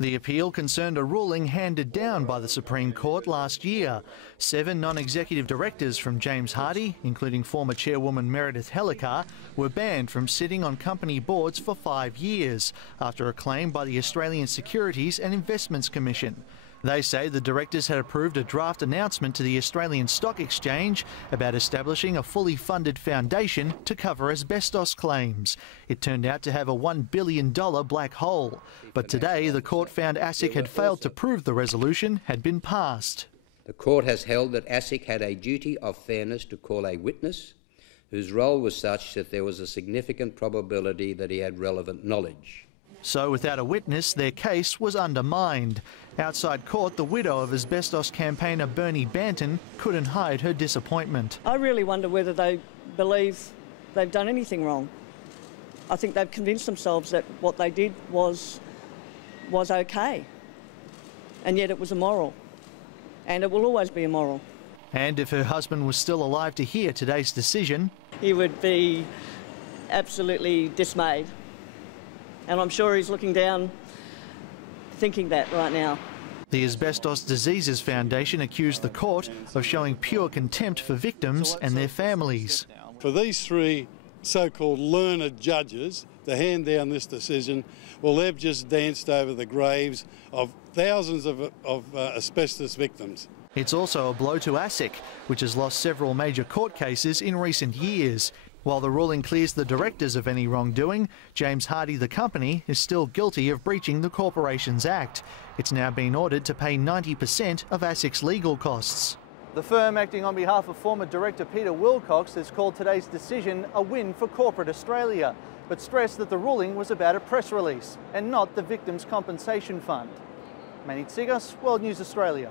The appeal concerned a ruling handed down by the Supreme Court last year. 7 non-executive directors from James Hardie, including former chairwoman Meredith Hellicar, were banned from sitting on company boards for 5 years after a claim by the Australian Securities and Investments Commission. They say the directors had approved a draft announcement to the Australian Stock Exchange about establishing a fully funded foundation to cover asbestos claims. It turned out to have a $1 billion black hole. But today the court found ASIC had failed to prove the resolution had been passed. The court has held that ASIC had a duty of fairness to call a witness whose role was such that there was a significant probability that he had relevant knowledge. So without a witness, their case was undermined. Outside court, the widow of asbestos campaigner Bernie Banton couldn't hide her disappointment. I really wonder whether they believe they've done anything wrong. I think they've convinced themselves that what they did was okay, and yet it was immoral, and it will always be immoral. And if her husband was still alive to hear today's decision, he would be absolutely dismayed. And I'm sure he's looking down, thinking that right now. The Asbestos Diseases Foundation accused the court of showing pure contempt for victims and their families. For these 3 so-called learned judges to hand down this decision, well, they've just danced over the graves of thousands of asbestos victims. It's also a blow to ASIC, which has lost several major court cases in recent years. While the ruling clears the directors of any wrongdoing, James Hardie, the company, is still guilty of breaching the Corporations Act. It's now been ordered to pay 90% of ASIC's legal costs. The firm, acting on behalf of former director Peter Wilcox, has called today's decision a win for corporate Australia, but stressed that the ruling was about a press release and not the Victims' Compensation Fund. Manny Tsigas, World News Australia.